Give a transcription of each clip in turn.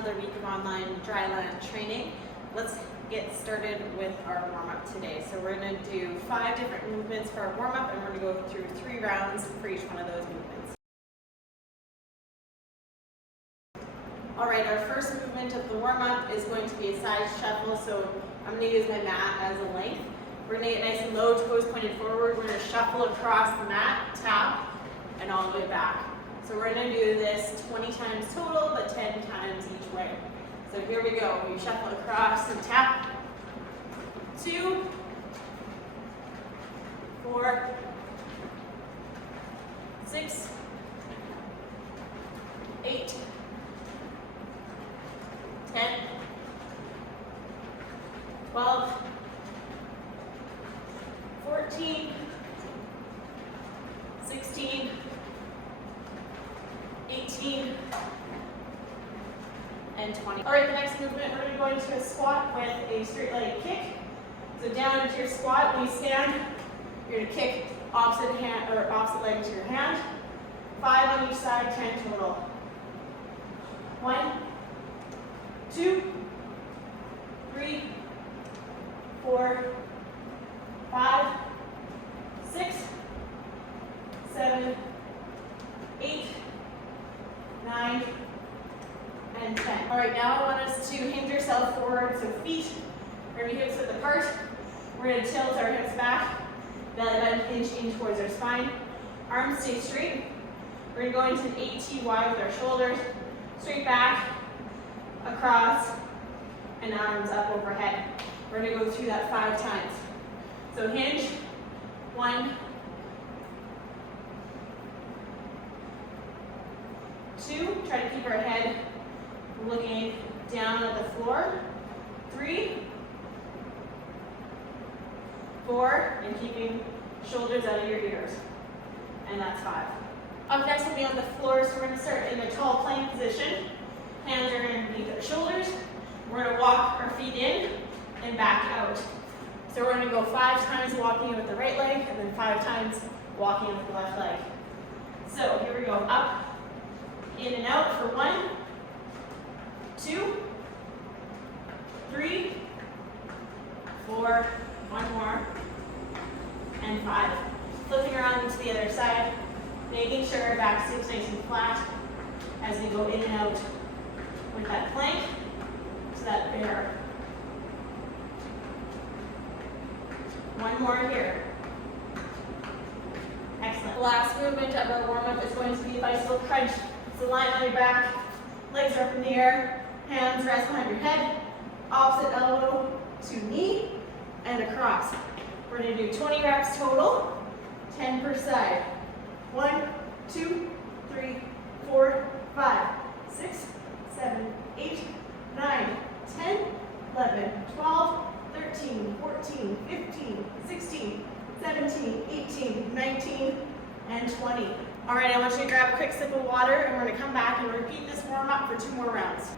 another week of online dry land training. Let's get started with our warm-up today. So we're going to do 5 different movements for our warm-up, and we're going to go through 3 rounds for each one of those movements. Alright, our first movement of the warm-up is going to be a side shuffle, so I'm going to use my mat as a length. We're going to get nice and low, toes pointed forward. We're going to shuffle across the mat, tap, and all the way back. So we're going to do this 20 times total, but 10 times each way. So here we go. We shuffle across and tap. 2, 4, 6, 8, 10, 12, 14, 16, 18, and 20. All right, the next movement, we're going to go into a squat with a straight leg kick. So down into your squat, when you stand, you're going to kick opposite hand or opposite leg to your hand. 5 on each side, 10 total. 1, 2, 3, 4, 5, 6, 7, 8, 9, and 10. All right, now I want us to hinge yourself forward, so feet are going to be hips width apart. We're going to tilt our hips back, belly button inch in towards our spine. Arms stay straight. We're going to go into an ATY with our shoulders, straight back, across, and arms up overhead. We're going to go through that 5 times. So hinge, 1, 2, try to keep our head looking down at the floor. 3, 4, and keeping shoulders out of your ears. And that's 5. Up next will be on the floor, so we're going to start in a tall plank position. Hands are underneath our shoulders. We're going to walk our feet in and back out. So we're going to go 5 times walking with the right leg, and then 5 times walking with the left leg. So here we go, up, in and out for 1, 2, 3, 4, 1 more, and 5. Flipping around to the other side, making sure our back stays nice and flat as we go in and out with that plank to that bear. 1 more here. Excellent. The last movement of our warm-up is going to be a bicycle crunch. So lying on your back, legs are up in the air, hands rest behind your head, opposite elbow to knee, and across. We're going to do 20 reps total, 10 per side. 1, 2, 3, 4, 5, 6, 7, 8, 9, 10, 11, 12, 13, 14, 15, 16, 17, 18, 19, and 20. All right, I want you to grab a quick sip of water, and we're going to come back and repeat this warm-up for 2 more rounds.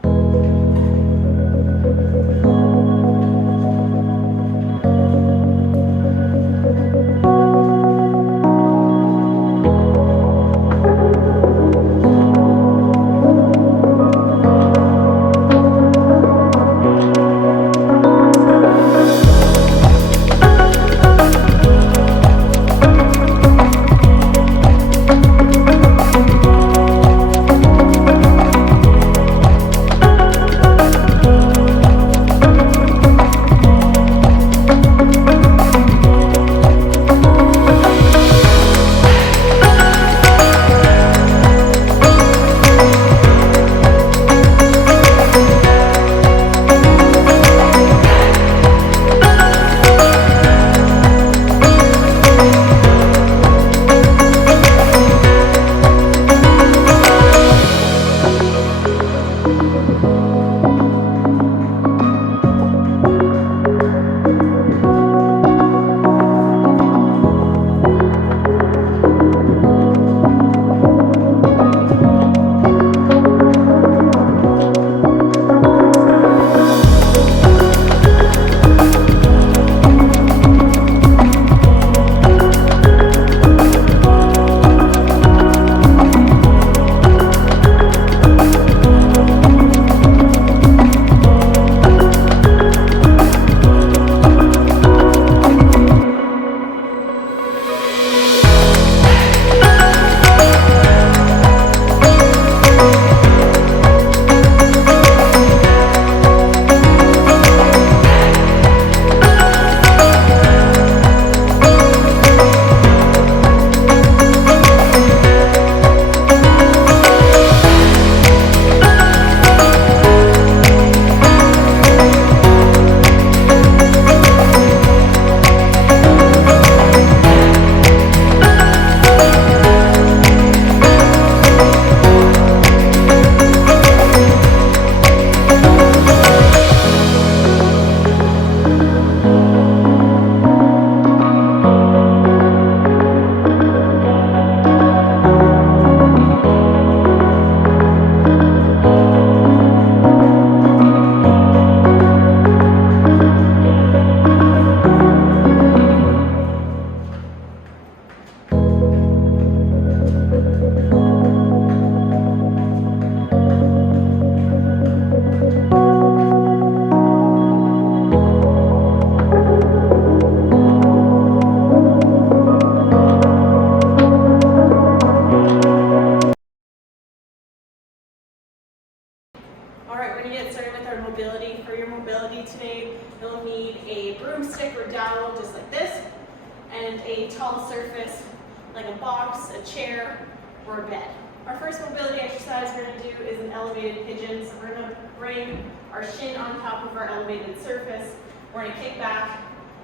surface, like a box, a chair, or a bed. Our first mobility exercise we're going to do is an elevated pigeon. So we're going to bring our shin on top of our elevated surface. We're going to kick back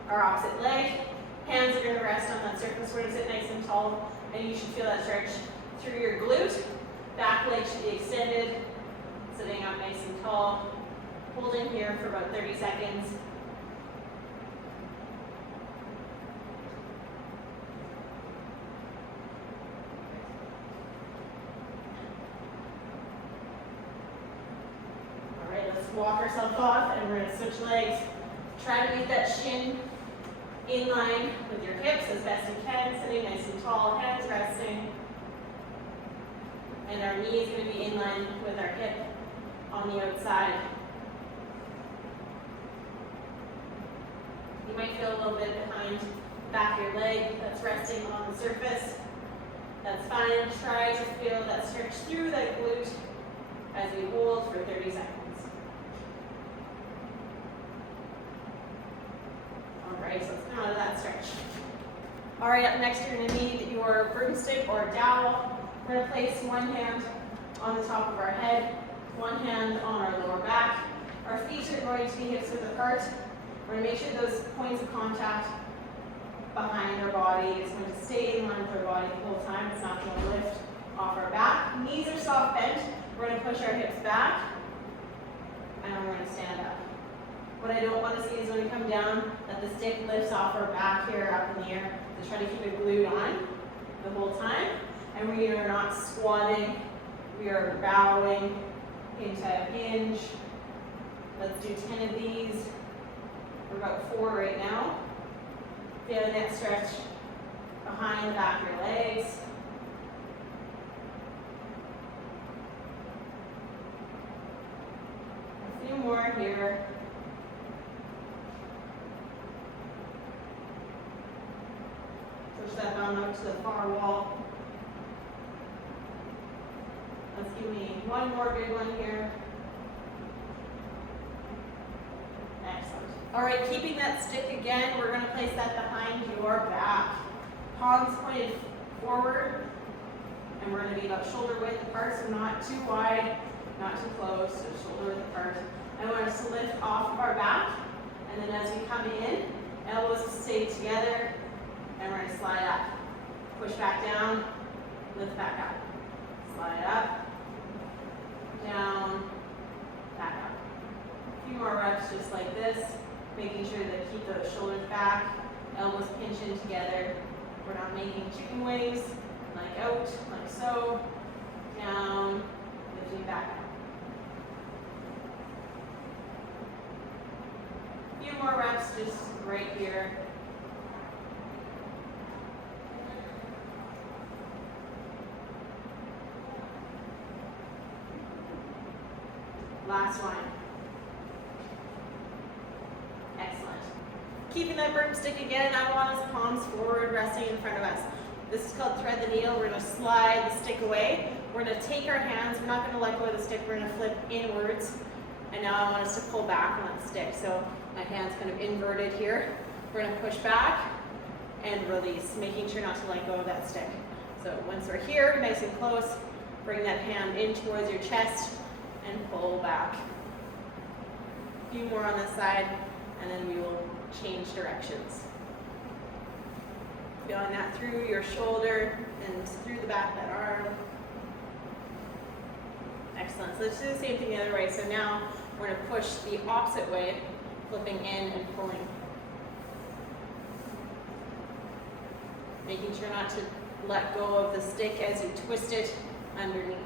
our opposite leg. Hands are going to rest on that surface. We're going to sit nice and tall, and you should feel that stretch through your glute. Back leg should be extended, sitting up nice and tall. Holding here for about 30 seconds. All right, let's walk ourselves off, and we're going to switch legs. Try to get that shin in line with your hips as best you can, sitting nice and tall, hands resting. And our knee is going to be in line with our hip on the outside. You might feel a little bit behind the back of your leg that's resting on the surface. That's fine. Try to feel that stretch through that glute as we hold for 30 seconds. All right, so let's come out of that stretch. All right, up next you're going to need your broomstick or dowel. We're going to place one hand on the top of our head, one hand on our lower back. Our feet are going to be hips width apart. We're going to make sure those points of contact behind our body is going to stay in line with our body the whole time. It's not going to lift off our back. Knees are soft bent. We're going to push our hips back, and we're going to stand up. What I don't want to see is when we come down, that the stick lifts off our back here, up in the air. So try to keep it glued on the whole time. And we are not squatting. We are bowing into a hinge. Let's do 10 of these. We're about 4 right now. Feeling that stretch behind the back of your legs. A few more here. Push that bum up to the far wall. Let's give me one more good one here. Excellent. All right, keeping that stick again, we're going to place that behind your back. Palms pointed forward, and we're going to be about shoulder width apart, so not too wide, not too close, so shoulder width apart. I want us to lift off of our back, and then as we come in, elbows stay together, and we're going to slide up. Push back down, lift back up. Slide up, down, back up. A few more reps just like this, making sure to keep those shoulders back, elbows pinch in together. We're not making chicken wings, like out, like so, down, lifting back up. A few more reps just right here. Last one. Excellent. Keeping that broomstick again, I want us palms forward, resting in front of us. This is called thread the needle. We're going to slide the stick away. We're going to take our hands. We're not going to let go of the stick. We're going to flip inwards. And now I want us to pull back on the stick. So my hand's kind of inverted here. We're going to push back and release, making sure not to let go of that stick. So once we're here, nice and close, bring that hand in towards your chest and pull back. A few more on this side, and then we will change directions. Feeling that through your shoulder and through the back of that arm. Excellent. So let's do the same thing the other way. So now we're going to push the opposite way, flipping in and pulling. Making sure not to let go of the stick as you twist it underneath.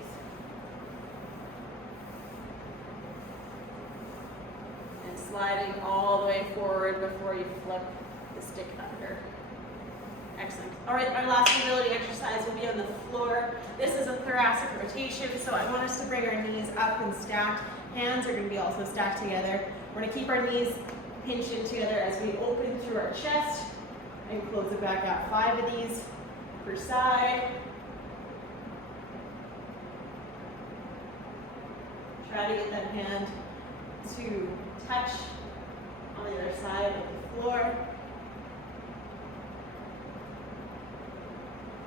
And sliding all the way forward before you flip the stick under. Excellent. All right, our last mobility exercise will be on the floor. This is a thoracic rotation, so I want us to bring our knees up and stacked. Hands are going to be also stacked together. We're going to keep our knees pinched in together as we open through our chest and close it back up. 5 of these per side. Try to get that hand to touch on the other side of the floor.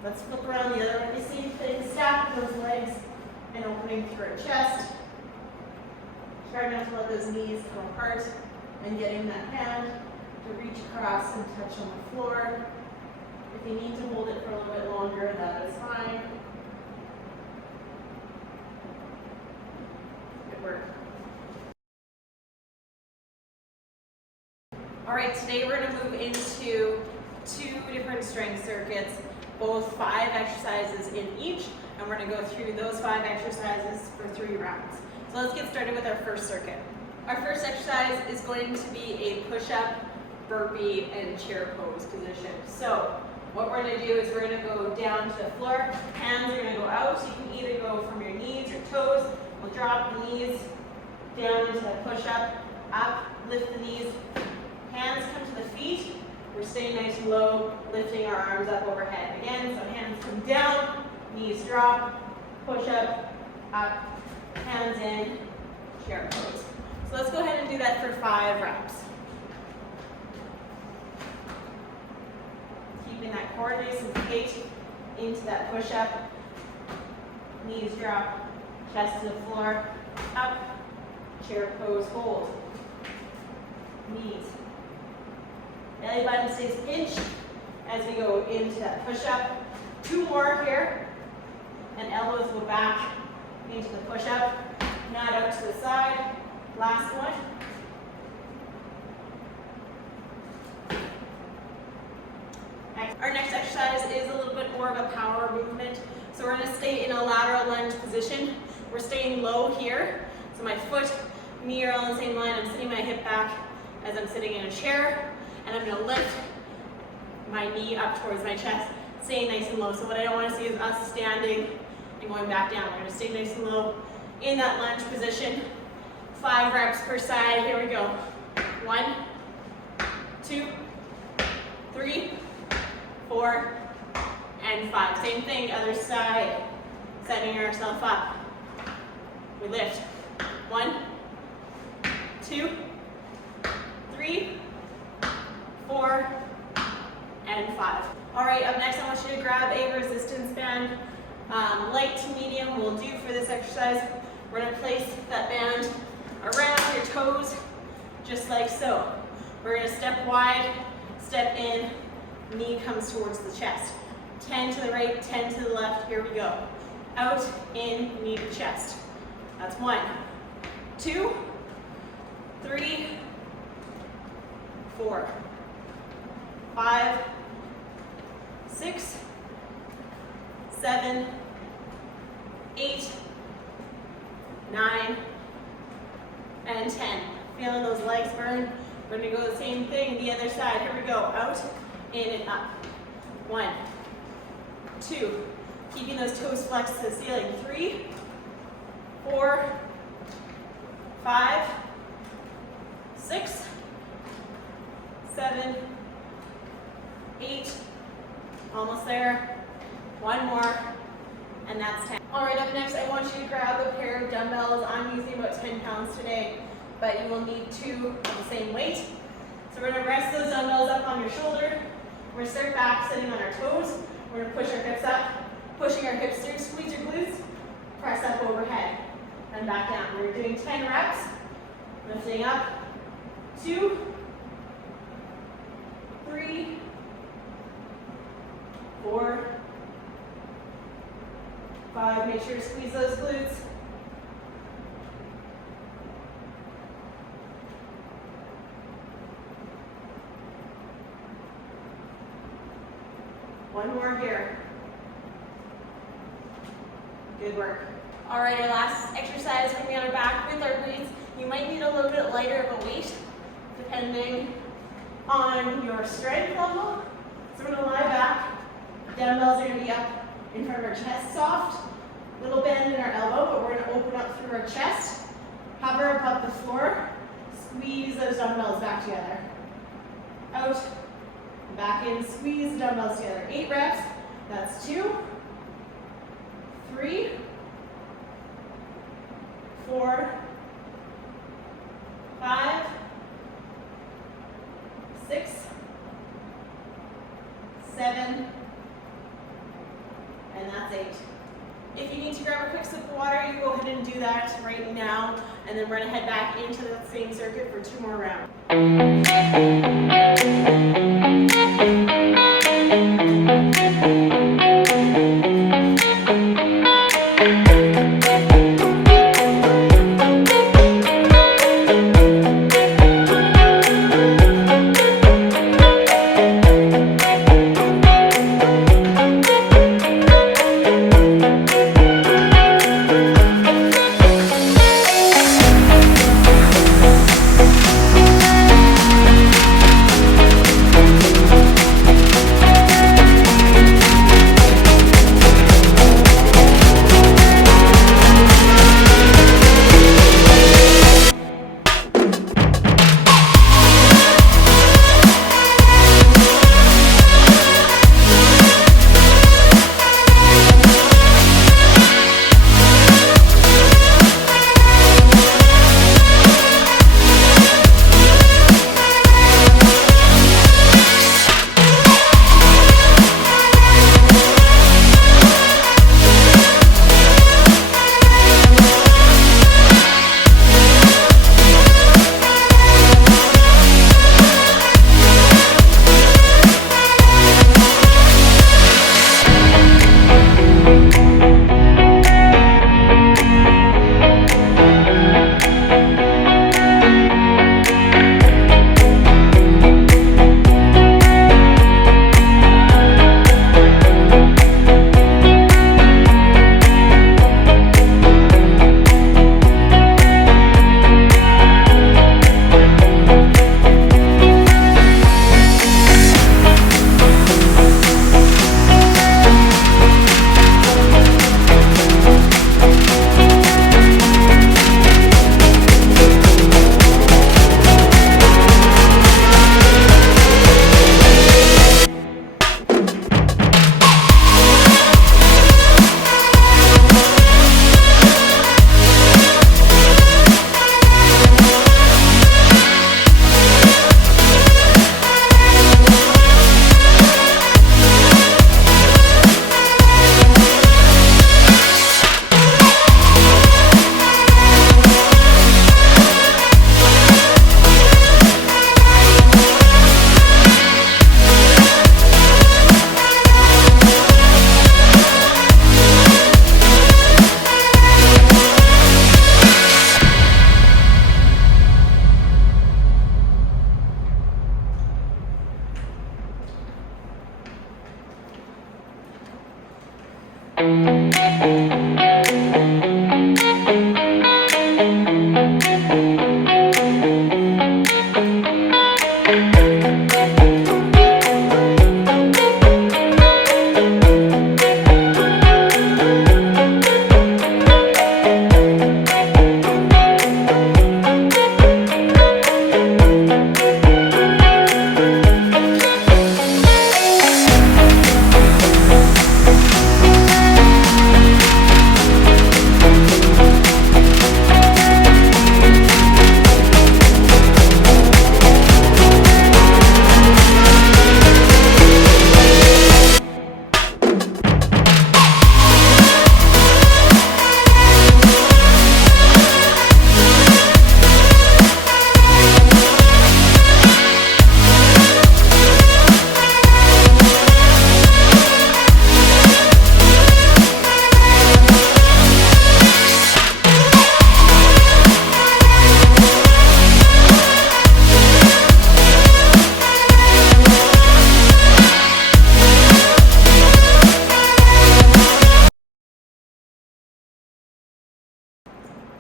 Let's flip around the other way. You see things stack those legs and opening through our chest. Try not to let those knees come apart and getting that hand to reach across and touch on the floor. If you need to hold it for a little bit longer, that is fine. Good work. All right, today we're going to move into 2 different strength circuits, both 5 exercises in each, and we're going to go through those 5 exercises for 3 rounds. So let's get started with our first circuit. Our first exercise is going to be a push-up, burpee, and chair pose position. So what we're going to do is we're going to go down to the floor. Hands are going to go out. So you can either go from your knees or toes. We'll drop the knees down into the push-up, up, lift the knees. Hands come to the feet. We're staying nice and low, lifting our arms up overhead. Again, so hands come down, knees drop, push-up, up, hands in, chair pose. So let's go ahead and do that for 5 reps. Keeping that core nice and tight into that push-up. Knees drop, chest to the floor, up, chair pose, hold. Knees. Belly button stays pinched as we go into that push-up. 2 more here, and elbows go back into the push-up. Not out to the side. Last one. Our next exercise is a little bit more of a power movement. So we're going to stay in a lateral lunge position. We're staying low here. So my foot, knee are all in the same line. I'm sitting my hip back as I'm sitting in a chair. And I'm going to lift my knee up towards my chest, staying nice and low. So what I don't want to see is us standing and going back down. We're going to stay nice and low in that lunge position. 5 reps per side. Here we go. 1, 2, 3, 4, and 5. Same thing, other side. Setting ourselves up. We lift. 1, 2, 3, 4, and 5. All right, up next I want you to grab a resistance band. Light to medium will do for this exercise. We're going to place that band around your toes, just like so. We're going to step wide, step in, knee comes towards the chest. 10 to the right, 10 to the left, here we go. Out, in, knee to chest. That's 1, 2, 3, 4, 5, 6, 7, 8, 9, and 10. Feeling those legs burn. We're going to go the same thing the other side. Here we go. Out, in, and up. 1, 2. Keeping those toes flexed to the ceiling. 3, 4, 5, 6, 7, 8, almost there. 1 more, and that's 10. All right, up next, I want you to grab a pair of dumbbells. I'm using about 10 pounds today, but you will need 2 of the same weight. So we're gonna rest those dumbbells up on your shoulder. We're gonna start back, sitting on our toes. We're gonna push our hips up, pushing our hips through, squeeze your glutes, press up overhead, and back down. We're doing 10 reps, lifting up, 2, 3, 4, 5, make sure to squeeze those glutes. 1 more here. Good work. All right, our last exercise, we're going to be on our back with our glutes. You might need a little bit lighter of a weight, depending on your strength level. So we're going to lie back. Dumbbells are going to be up in front of our chest, soft. Little bend in our elbow, but we're going to open up through our chest. Hover above the floor. Squeeze those dumbbells back together. Out, back in, squeeze the dumbbells together. 8 reps. That's 2, 3, 4, 5, 6, 7, and that's 8. If you need to grab a quick sip of water, you go ahead and do that right now, and then run ahead back into the same circuit for 2 more rounds.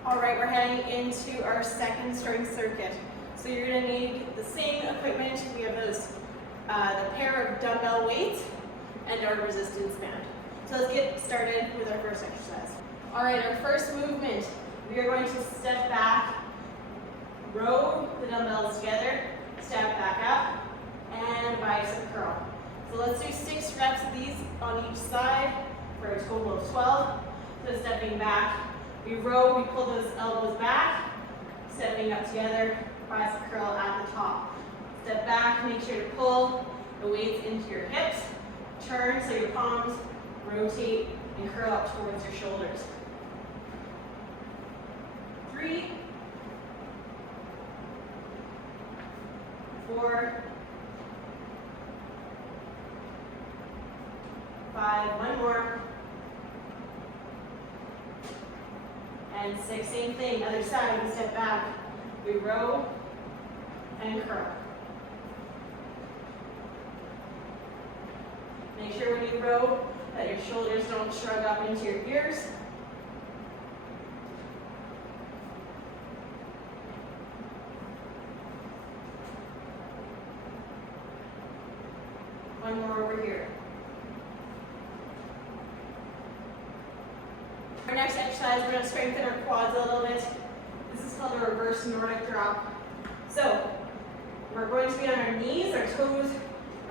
All right, we're heading into our second strength circuit. So you're going to need the same equipment. We have those, the pair of dumbbell weights and our resistance band. So let's get started with our first exercise. All right, our first movement, we are going to step back, row the dumbbells together, step back up, and bicep curl. So let's do 6 reps of these on each side for a total of 12. So stepping back, we row, we pull those elbows back, stepping up together, bicep curl at the top. Step back, make sure to pull the weights into your hips, turn so your palms rotate and curl up towards your shoulders. 3, 4, 5, one more, and 6, same thing, other side, we step back, we row and curl. Make sure when you row that your shoulders don't shrug up into your ears. One more over here. Our next exercise, we're going to strengthen our quads a little bit. This is called a reverse Nordic drop. So, we're going to be on our knees, our toes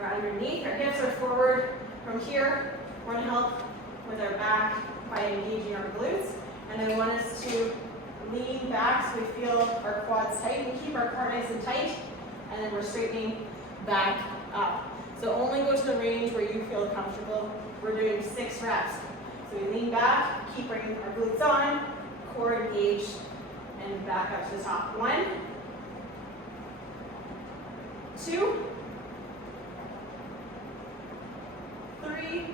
are underneath, our hips are forward. From here, we're going to help with our back by engaging our glutes. And I want us to lean back so we feel our quads tight and keep our core nice and tight. And then we're straightening back up. So only go to the range where you feel comfortable. We're doing 6 reps. So we lean back, keep bringing our glutes on, core engaged, and back up to the top. 1, 2, 3,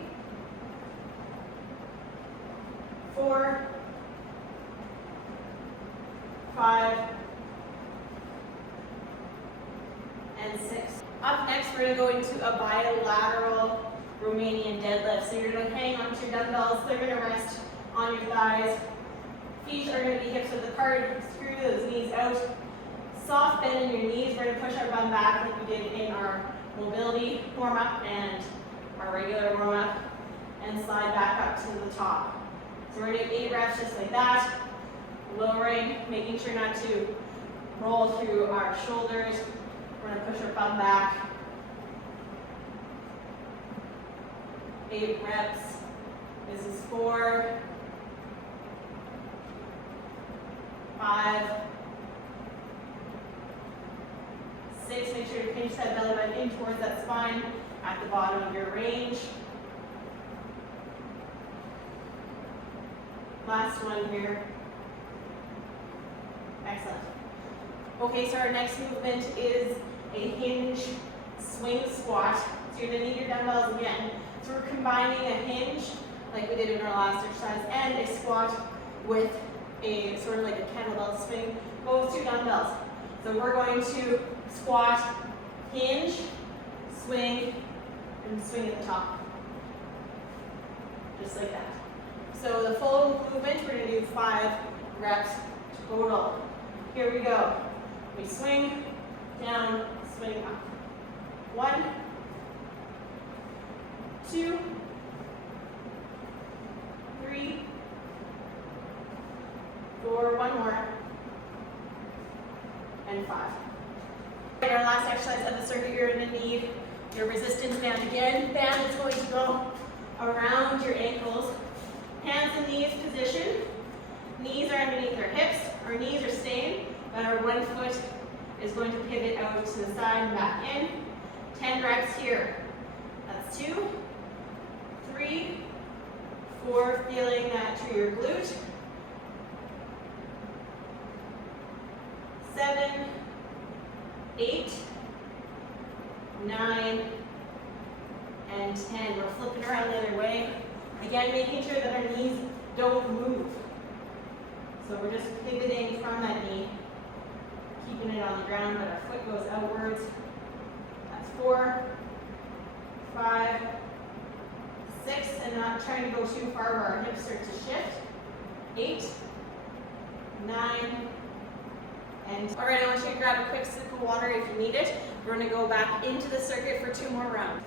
4, 5, and 6. Up next, we're going to go into a bilateral Romanian deadlift. So you're going to hang onto your dumbbells, they're going to rest on your thighs. Feet are going to be hips width apart, screw those knees out. Soft bend in your knees, we're going to push our bum back like we did in our mobility warm-up and our regular warm-up, and slide back up to the top. So we're going to do 8 reps just like that, lowering, making sure not to roll through our shoulders. We're going to push our bum back. 8 reps. This is 4, 5, 6. Make sure to pinch that belly button in towards that spine at the bottom of your range. Last one here. Excellent. Okay, so our next movement is a hinge swing squat. So you're going to need your dumbbells again. So we're combining a hinge, like we did in our last exercise, and a squat with a sort of like a kettlebell swing, both 2 dumbbells. So we're going to squat, hinge, swing, and swing at the top. Just like that. So the full movement, we're going to do 5 reps total. Here we go. We swing, down, swing up. 1, 2, 3, 4, one more, and 5. In our last exercise of the circuit, you're going to need your resistance band again. Band is going to go around your ankles. Hands and knees position. Knees are underneath our hips. Our knees are staying, but our one foot is going to pivot out to the side and back in. 10 reps here. That's 2, 3, 4, feeling that through your glute. 7, 8, 9, and 10. We're flipping around the other way. Again, making sure that our knees don't move. So we're just pivoting from that knee, keeping it on the ground, but our foot goes outwards. That's 4, 5, 6, and not trying to go too far where our hips start to shift. 8, 9, and all right, I want you to grab a quick sip of water if you need it. We're going to go back into the circuit for 2 more rounds.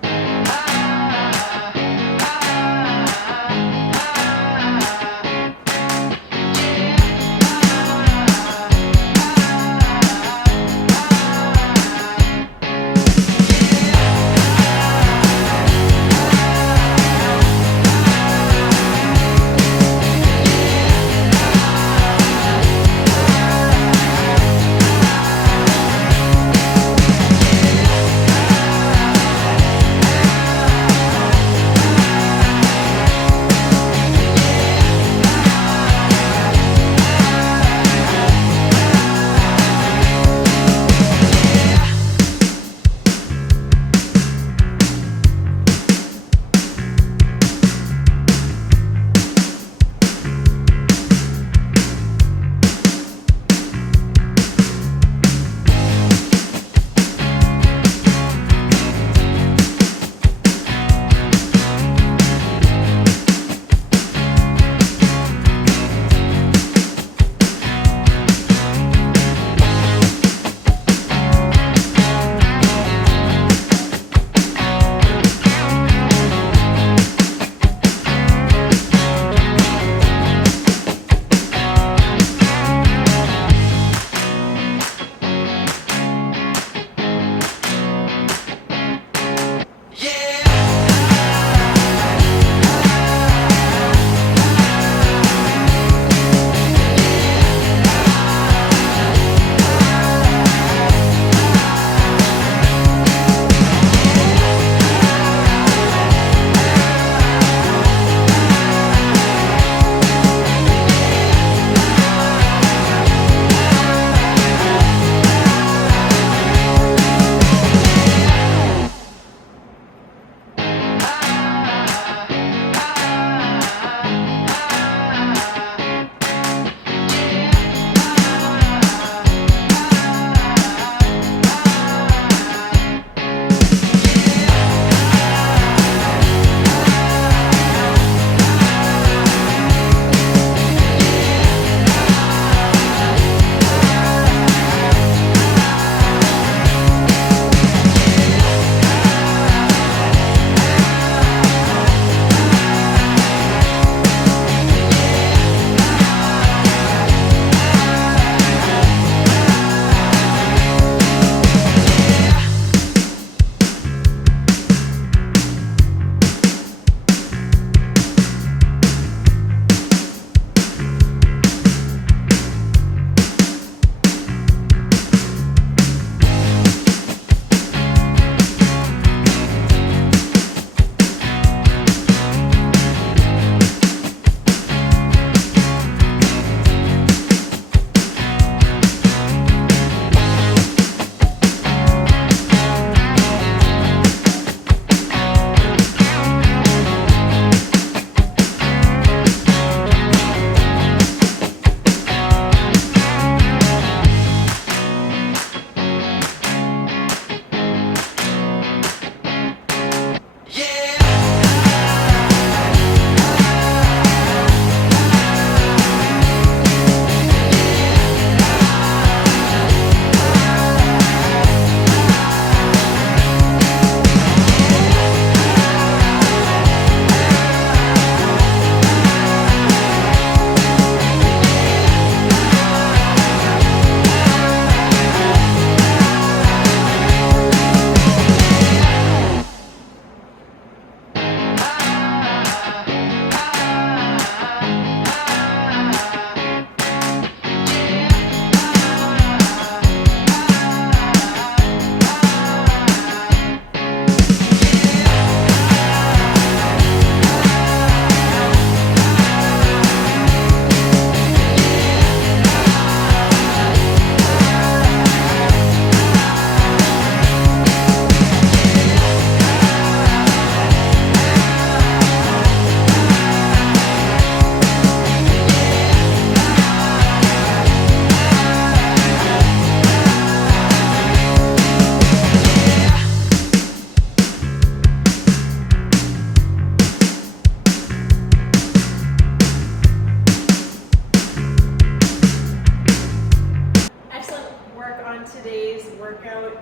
day's workout,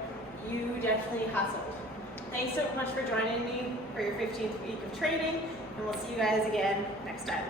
you definitely hustled. Thanks so much for joining me for your 15th week of training, and we'll see you guys again next time.